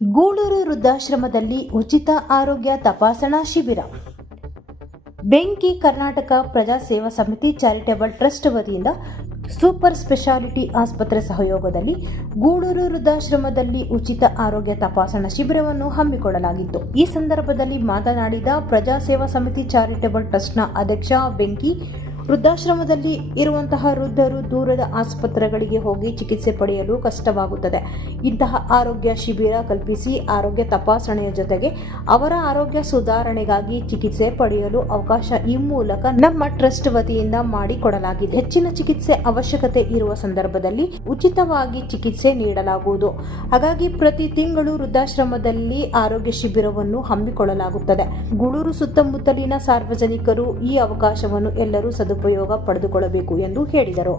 ಗೂಳೂರು ವೃದ್ಧಾಶ್ರಮದಲ್ಲಿ ಉಚಿತ ಆರೋಗ್ಯ ತಪಾಸಣಾ ಶಿಬಿರ. ಬೆಂಕಿ ಕರ್ನಾಟಕ ಪ್ರಜಾ ಸೇವಾ ಸಮಿತಿ ಚಾರಿಟೇಬಲ್ ಟ್ರಸ್ಟ್ ವತಿಯಿಂದ ಸೂಪರ್ ಸ್ಪೆಷಾಲಿಟಿ ಆಸ್ಪತ್ರೆ ಸಹಯೋಗದಲ್ಲಿ ಗೂಳೂರು ವೃದ್ಧಾಶ್ರಮದಲ್ಲಿ ಉಚಿತ ಆರೋಗ್ಯ ತಪಾಸಣಾ ಶಿಬಿರವನ್ನು ಹಮ್ಮಿಕೊಳ್ಳಲಾಗಿತ್ತು. ಈ ಸಂದರ್ಭದಲ್ಲಿ ಮಾತನಾಡಿದ ಪ್ರಜಾ ಸೇವಾ ಸಮಿತಿ ಚಾರಿಟೇಬಲ್ ಟ್ರಸ್ಟ್ನ ಅಧ್ಯಕ್ಷ ಬೆಂಕಿ, ವೃದ್ಧಾಶ್ರಮದಲ್ಲಿ ಇರುವಂತಹ ವೃದ್ಧರು ದೂರದ ಆಸ್ಪತ್ರೆಗಳಿಗೆ ಹೋಗಿ ಚಿಕಿತ್ಸೆ ಪಡೆಯಲು ಕಷ್ಟವಾಗುತ್ತದೆ. ಇಂತಹ ಆರೋಗ್ಯ ಶಿಬಿರ ಕಲ್ಪಿಸಿ ಆರೋಗ್ಯ ತಪಾಸಣೆಯ ಜೊತೆಗೆ ಅವರ ಆರೋಗ್ಯ ಸುಧಾರಣೆಗಾಗಿ ಚಿಕಿತ್ಸೆ ಪಡೆಯಲು ಅವಕಾಶ ಈ ಮೂಲಕ ನಮ್ಮ ಟ್ರಸ್ಟ್ ವತಿಯಿಂದ ಮಾಡಿಕೊಡಲಾಗಿದೆ. ಹೆಚ್ಚಿನ ಚಿಕಿತ್ಸೆ ಅವಶ್ಯಕತೆ ಇರುವ ಸಂದರ್ಭದಲ್ಲಿ ಉಚಿತವಾಗಿ ಚಿಕಿತ್ಸೆ ನೀಡಲಾಗುವುದು. ಹಾಗಾಗಿ ಪ್ರತಿ ತಿಂಗಳು ವೃದ್ಧಾಶ್ರಮದಲ್ಲಿ ಆರೋಗ್ಯ ಶಿಬಿರವನ್ನು ಹಮ್ಮಿಕೊಳ್ಳಲಾಗುತ್ತದೆ. ಗೂಳೂರು ಸುತ್ತಮುತ್ತಲಿನ ಸಾರ್ವಜನಿಕರು ಈ ಅವಕಾಶವನ್ನು ಎಲ್ಲರೂ ಸದುಪಯೋಗ ಪಡೆದುಕೊಳ್ಳಬೇಕು ಎಂದು ಹೇಳಿದರು.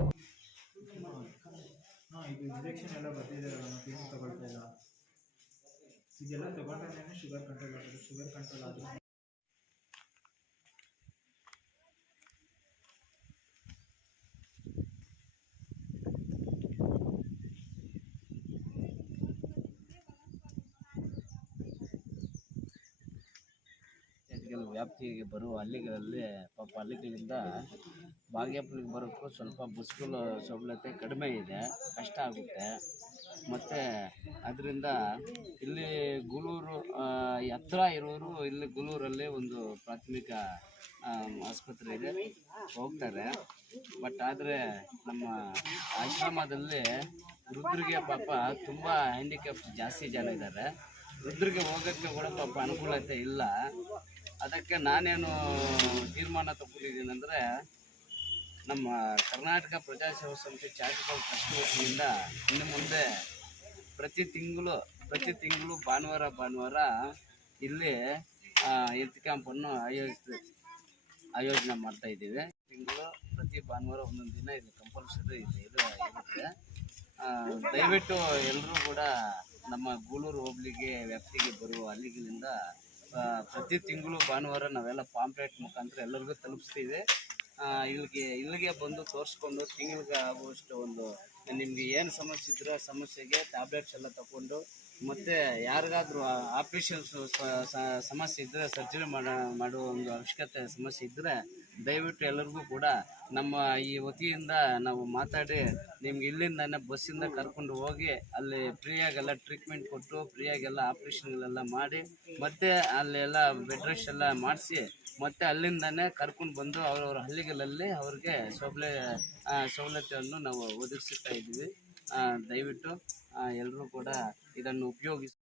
ವ್ಯಾಪ್ತಿಗೆ ಬರುವ ಹಳ್ಳಿಗಳಲ್ಲಿ ಪಾಪ ಹಳ್ಳಿಗಳಿಂದ ಬಾಗೇಪಲ್ಲಿಗೆ ಬರೋಕ್ಕೂ ಸ್ವಲ್ಪ ಬಸ್ಗಳ ಸೌಲಭ್ಯತೆ ಕಡಿಮೆ ಇದೆ, ಕಷ್ಟ ಆಗುತ್ತೆ. ಮತ್ತು ಅದರಿಂದ ಇಲ್ಲಿ ಗೂಳೂರು ಹತ್ರ ಇರೋರು ಇಲ್ಲಿ ಗೂಳೂರಲ್ಲಿ ಒಂದು ಪ್ರಾಥಮಿಕ ಆಸ್ಪತ್ರೆ ಇದೆ, ಹೋಗ್ತಾರೆ. ಬಟ್ ಆದರೆ ನಮ್ಮ ಆಶ್ರಮದಲ್ಲಿ ವೃದ್ಧರಿಗೆ ಪಾಪ ತುಂಬ ಹ್ಯಾಂಡಿಕ್ಯಾಪ್ ಜಾಸ್ತಿ ಜನ ಇದ್ದಾರೆ. ವೃದ್ಧರಿಗೆ ಹೋಗೋಕ್ಕೆ ಕೂಡ ಪಾಪ ಅನುಕೂಲತೆ ಇಲ್ಲ. ಅದಕ್ಕೆ ನಾನೇನು ತೀರ್ಮಾನ ತಗೊಂಡಿದ್ದೀನಿ ಅಂದರೆ, ನಮ್ಮ ಕರ್ನಾಟಕ ಪ್ರಜಾ ಸೇವಾ ಸಮಿತಿ ಚಾರಿಟೇಬಲ್ ಟ್ರಸ್ಟ್ ವತಿಯಿಂದ ಇನ್ನು ಮುಂದೆ ಪ್ರತಿ ತಿಂಗಳು ಭಾನುವಾರ ಇಲ್ಲಿ ಹೆಲ್ತ್ ಕ್ಯಾಂಪನ್ನು ಆಯೋಜನೆ ಮಾಡ್ತಾಯಿದ್ದೀವಿ. ತಿಂಗಳು ಪ್ರತಿ ಭಾನುವಾರ ಒಂದೊಂದು ದಿನ ಇಲ್ಲಿ ಕಂಪಲ್ಸರಿ ಇಲ್ಲಿ ಇರುತ್ತೆ. ದಯವಿಟ್ಟು ಎಲ್ಲರೂ ಕೂಡ ನಮ್ಮ ಗೂಳೂರು ಹೋಬಳಿಗೆ ವ್ಯಾಪ್ತಿಗೆ ಬರುವ ಹಳ್ಳಿಗಳಿಂದ ಪ್ರತಿ ತಿಂಗಳು ಭಾನುವಾರ ನಾವೆಲ್ಲ ಪಾಂಪ್ಲೆಟ್ ಮುಖಾಂತರ ಎಲ್ಲರಿಗೂ ತಲುಪಿಸ್ತೀವಿ. ಇಲ್ಲಿಗೆ ಬಂದು ತೋರಿಸ್ಕೊಂಡು ತಿಂಗಳಿಗೆ ಆಗುವಷ್ಟು ಒಂದು ನಿಮಗೆ ಏನು ಸಮಸ್ಯೆ ಇದ್ದರೆ ಸಮಸ್ಯೆಗೆ ಟ್ಯಾಬ್ಲೆಟ್ಸ್ ಎಲ್ಲ ತಗೊಂಡು, ಮತ್ತು ಯಾರಿಗಾದ್ರೂ ಆಪರೇಷನ್ ಸಮಸ್ಯೆ ಇದ್ದರೆ ಸರ್ಜರಿ ಮಾಡುವ ಒಂದು ಅವಶ್ಯಕತೆ ಸಮಸ್ಯೆ ಇದ್ದರೆ ದಯವಿಟ್ಟು ಎಲ್ಲರಿಗೂ ಕೂಡ ನಮ್ಮ ಈ ವತಿಯಿಂದ ನಾವು ಮಾತಾಡಿ ನಿಮ್ಗೆ ಇಲ್ಲಿಂದ ಬಸ್ಸಿಂದ ಕರ್ಕೊಂಡು ಹೋಗಿ ಅಲ್ಲಿ ಫ್ರೀಯಾಗೆಲ್ಲ ಟ್ರೀಟ್ಮೆಂಟ್ ಕೊಟ್ಟು ಫ್ರೀಯಾಗೆಲ್ಲ ಆಪ್ರೇಷನ್ಗಳೆಲ್ಲ ಮಾಡಿ ಮತ್ತು ಅಲ್ಲೆಲ್ಲ ಬೆಡ್ ರೆಸ್ಟ್ ಎಲ್ಲ ಮಾಡಿಸಿ ಮತ್ತು ಅಲ್ಲಿಂದನೇ ಕರ್ಕೊಂಡು ಬಂದು ಅವರವ್ರ ಹಳ್ಳಿಗಳಲ್ಲಿ ಅವ್ರಿಗೆ ಸವಲತ್ತನ್ನು ನಾವು ಒದಗಿಸ್ತಾ ಇದ್ದೀವಿ. ದಯವಿಟ್ಟು ಎಲ್ಲರೂ ಕೂಡ ಇದನ್ನು ಉಪಯೋಗಿಸಿ.